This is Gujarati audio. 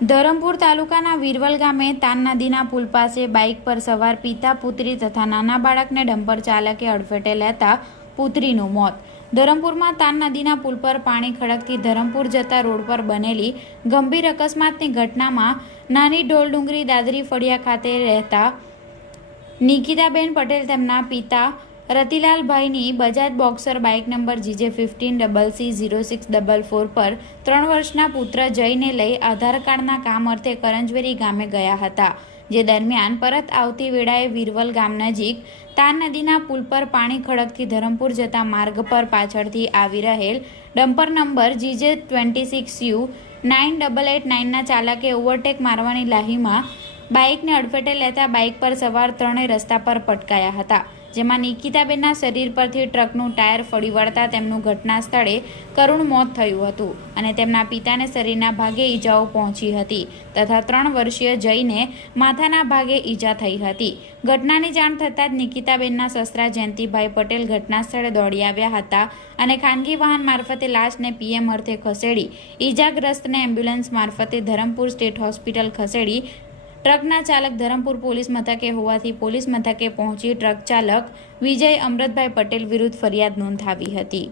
ધરમપુર તાલુકાના વીરવલ ગામે તાન નદીના પુલ પાસે બાઇક પર સવાર પિતા, પુત્રી તથા નાના બાળકને ડમ્પર ચાલકે અડફેટે લેતા પુત્રીનું મોત. ધરમપુરમાં તાન નદીના પુલ પર પાણી ખડકથી ધરમપુર જતા રોડ પર બનેલી ગંભીર અકસ્માતની ઘટનામાં નાની ઢોલડુંગરી દાદરી ફળિયા ખાતે રહેતા નિકિતાબેન પટેલ તેમના પિતા રતિલાલભાઈની Bajaj Boxer bike number GJ fifteen double C zero six double four પર ત્રણ વર્ષના પુત્ર જયને લઈ આધાર કાર્ડના કામ અર્થે કરંજવેરી ગામે ગયા હતા, જે દરમિયાન પરત આવતી વેળાએ વીરવલ ગામ નજીક તાન નદીના પુલ પર પાણી ખડકથી ધરમપુર જતા માર્ગ પર પાછળથી આવી રહેલ dumper number GJ twenty six U nine double eight નાઇનના ચાલકે ઓવરટેક મારવાની લાહીમાં બાઇકને અડફેટે લેતા બાઇક પર સવાર ત્રણેય રસ્તા પર પટકાયા હતા, જેમાં નિકિતાબેનના શરીર પરથી ટ્રકનું ટાયર ફળી વળતા તેમનું ઘટના સ્થળે કરુણ મોત થયું હતું અને તેમના પિતાને શરીરના ભાગે ઈજાઓ પહોંચી હતી તથા ત્રણ વર્ષીય જઈને માથાના ભાગે ઈજા થઈ હતી. ઘટનાની જાણ થતાં જ નિકિતાબેનના સસરા જયંતિભાઈ પટેલ ઘટના સ્થળે દોડી આવ્યા હતા અને ખાનગી વાહન મારફતે લાશને પીએમ અર્થે ખસેડી, ઈજાગ્રસ્તને એમ્બ્યુલન્સ મારફતે ધરમપુર સ્ટેટ હોસ્પિટલ ખસેડી ટ્રકના ચાલક ધરમપુર પોલીસ મથકે હોવાથી પોલીસ મથકે પહોંચી ટ્રક ચાલક વિજય અમૃતભાઈ પટેલ વિરુદ્ધ ફરિયાદ નોંધાવી હતી.